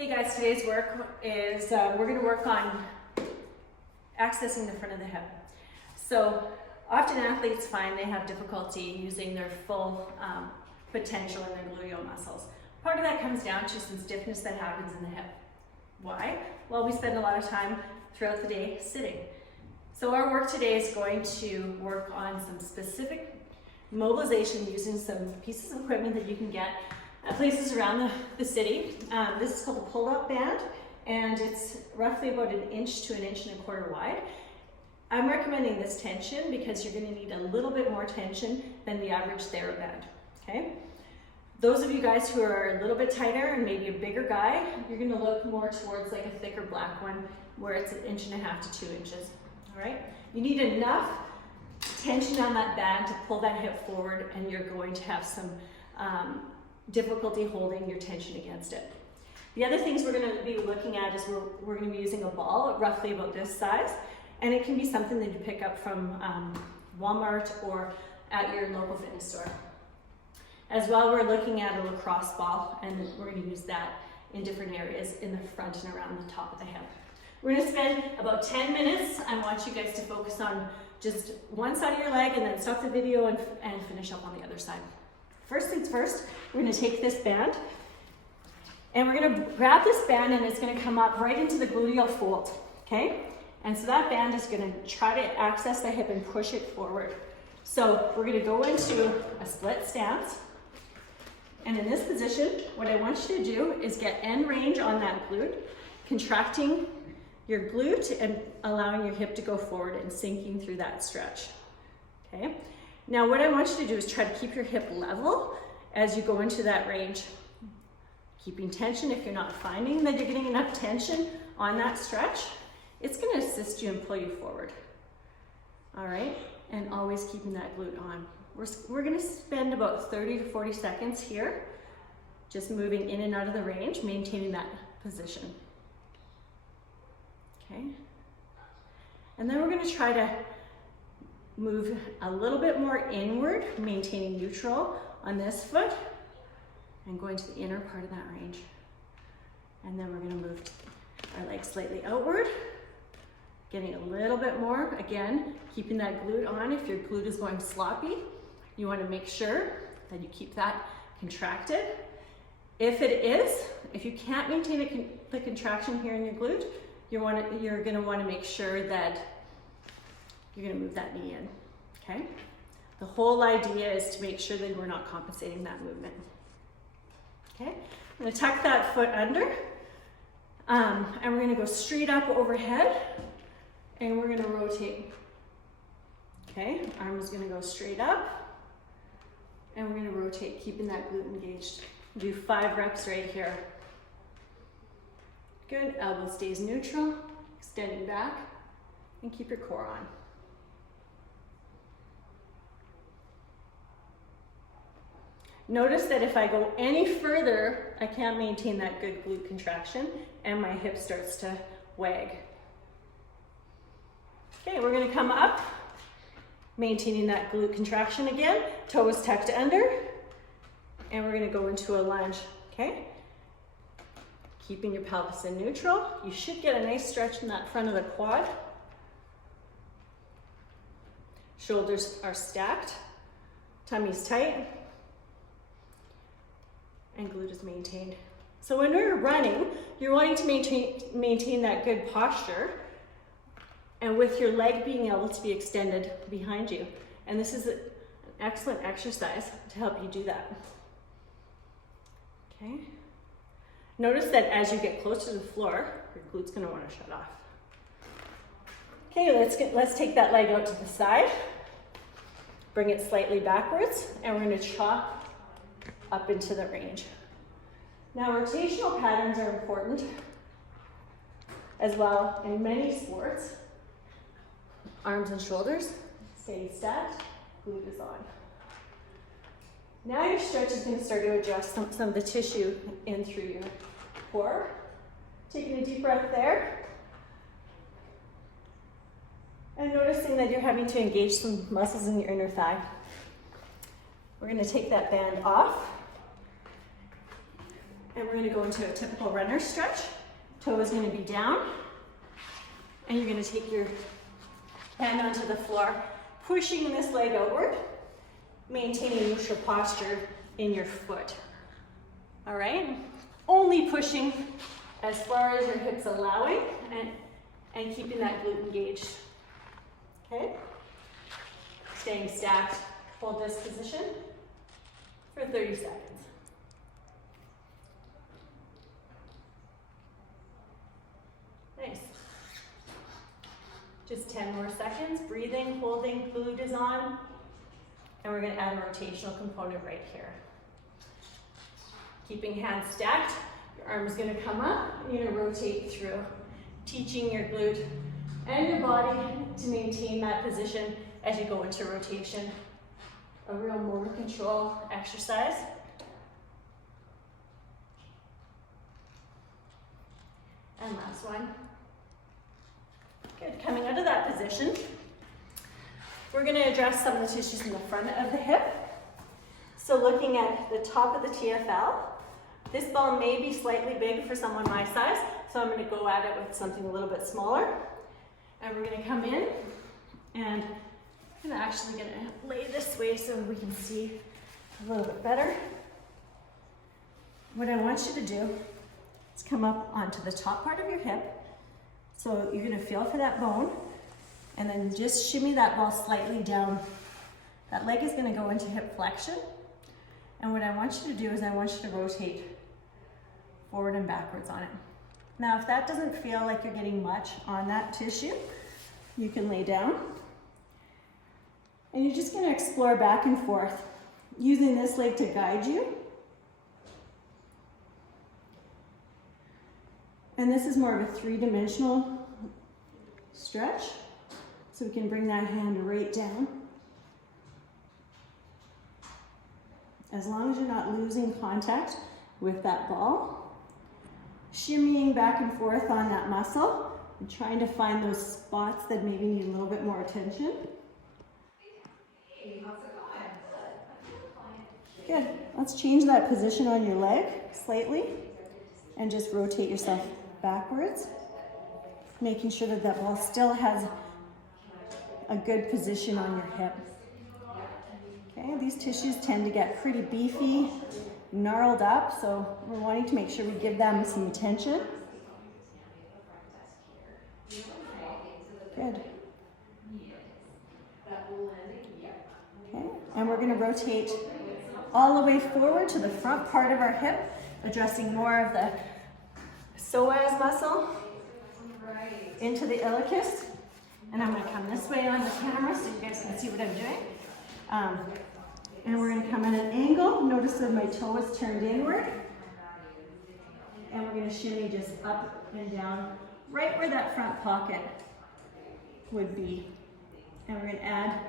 Hey guys, today's work is we're going to work on accessing the front of the hip. So often athletes find they have difficulty using their full potential in their gluteal muscles. Part of that comes down to some stiffness that happens in the hip. Why? Well, we spend a lot of time throughout the day sitting. So our work today is going to work on some specific mobilization using some pieces of equipment that you can get at places around the city. This is called a pull-up band, and it's roughly about 1 inch to 1.25 inches wide. I'm recommending this tension because you're going to need a little bit more tension than the average TheraBand, okay? Those of you guys who are a little bit tighter and maybe a bigger guy, you're going to look more towards like a thicker black one where it's 1.5 inches to 2 inches, all right? You need enough tension on that band to pull that hip forward, and you're going to have some difficulty holding your tension against it. The other things we're going to be looking at is we're going to be using a ball roughly about this size, and it can be something that you pick up from Walmart or at your local fitness store. As well, we're looking at a lacrosse ball, and we're going to use that in different areas in the front and around the top of the hip. We're going to spend about 10 minutes. I want you guys to focus on just one side of your leg and then stop the video and finish up on the other side. First things first, we're going to take this band and we're going to grab this band, and it's going to come up right into the gluteal fold, okay? And so that band is going to try to access the hip and push it forward. So we're going to go into a split stance. And in this position, what I want you to do is get end range on that glute, contracting your glute and allowing your hip to go forward and sinking through that stretch, okay? Now what I want you to do is try to keep your hip level as you go into that range. Keeping tension. If you're not finding that you're getting enough tension on that stretch, it's going to assist you and pull you forward. All right, and always keeping that glute on. We're going to spend about 30 to 40 seconds here, just moving in and out of the range, maintaining that position. Okay, and then we're going to try to move a little bit more inward, maintaining neutral on this foot and going to the inner part of that range. And then we're going to move our legs slightly outward, getting a little bit more, again, keeping that glute on. If your glute is going sloppy, you want to make sure that you keep that contracted. If it is, if you can't maintain the contraction here in your glute, you're going to want to make sure that you're going to move that knee in, okay? The whole idea is to make sure that we're not compensating that movement, okay? I'm going to tuck that foot under, and we're going to go straight up overhead, and we're going to rotate, okay? Arm is going to go straight up, and we're going to rotate, keeping that glute engaged. Do 5 reps right here. Good, elbow stays neutral, extending back, and keep your core on. Notice that if I go any further, I can't maintain that good glute contraction, and my hip starts to wag. Okay, we're gonna come up, maintaining that glute contraction again, toes tucked under, and we're gonna go into a lunge, okay? Keeping your pelvis in neutral. You should get a nice stretch in that front of the quad. Shoulders are stacked, tummy's tight, and glute is maintained. So when you're running, you're wanting to maintain that good posture, and with your leg being able to be extended behind you. And this is an excellent exercise to help you do that. Okay. Notice that as you get close to the floor, your glute's going to want to shut off. Okay, let's take that leg out to the side. Bring it slightly backwards, and we're going to chop up into the range. Now, rotational patterns are important as well in many sports. Arms and shoulders, stay stacked, glute is on. Now your stretch is going to start to adjust some of the tissue in through your core. Taking a deep breath there. And noticing that you're having to engage some muscles in your inner thigh. We're going to take that band off. And we're gonna go into a typical runner stretch. Toe is gonna be down. And you're gonna take your hand onto the floor, pushing this leg outward, maintaining neutral posture in your foot. All right? Only pushing as far as your hips allowing and keeping that glute engaged. Okay? Staying stacked, hold this position for 30 seconds. Nice. Just 10 more seconds, breathing, holding, glute is on, and we're gonna add a rotational component right here. Keeping hands stacked, your arm is gonna come up, and you're gonna rotate through, teaching your glute and your body to maintain that position as you go into rotation. A real motor control exercise. And last one. Good, coming out of that position, we're gonna address some of the tissues in the front of the hip. So looking at the top of the TFL, this ball may be slightly big for someone my size, so I'm gonna go at it with something a little bit smaller. And we're gonna come in, and I'm actually gonna lay this way so we can see a little bit better. What I want you to do is come up onto the top part of your hip. So you're gonna feel for that bone, and then just shimmy that ball slightly down. That leg is gonna go into hip flexion. And what I want you to do is I want you to rotate forward and backwards on it. Now, if that doesn't feel like you're getting much on that tissue, you can lay down. And you're just gonna explore back and forth, using this leg to guide you. And this is more of a three-dimensional stretch. So we can bring that hand right down. As long as you're not losing contact with that ball. Shimmying back and forth on that muscle and trying to find those spots that maybe need a little bit more attention. Good. Let's change that position on your leg slightly and just rotate yourself backwards, making sure that that ball still has a good position on your hip. Okay, these tissues tend to get pretty beefy, gnarled up, so we're wanting to make sure we give them some attention. Good. Okay, and we're going to rotate all the way forward to the front part of our hip, addressing more of the psoas muscle into the iliacus. And I'm going to come this way on the camera so you guys can see what I'm doing. And we're going to come at an angle. Notice that my toe is turned inward. And we're going to shimmy just up and down, right where that front pocket would be. And we're going to add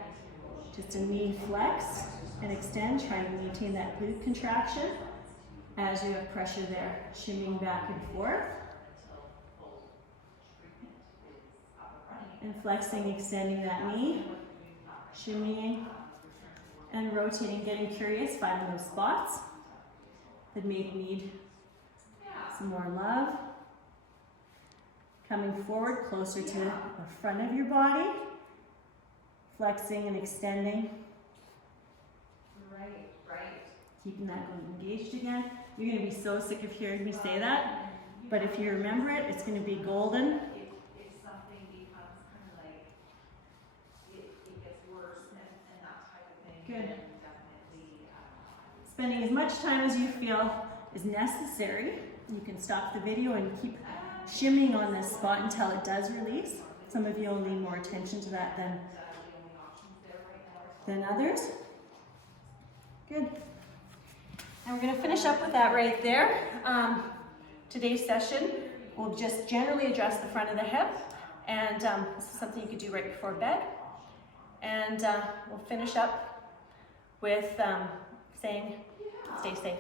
just a knee flex and extend, trying to maintain that glute contraction as you have pressure there, shimmying back and forth. And flexing, extending that knee, shimmying and rotating, getting curious, finding those spots that may need some more love. Coming forward closer to the front of your body, flexing and extending. Keeping that glute engaged again. You're going to be so sick of hearing me say that, but if you remember it, it's going to be golden. If something becomes kind of like, it gets worse and that type of thing. Good. Definitely. Spending as much time as you feel is necessary. You can stop the video and keep shimmying on this spot until it does release. Some of you will need more attention to that than others. Good. And we're going to finish up with that right there. Today's session will just generally address the front of the hip, and this is something you could do right before bed. And we'll finish up with saying, stay safe.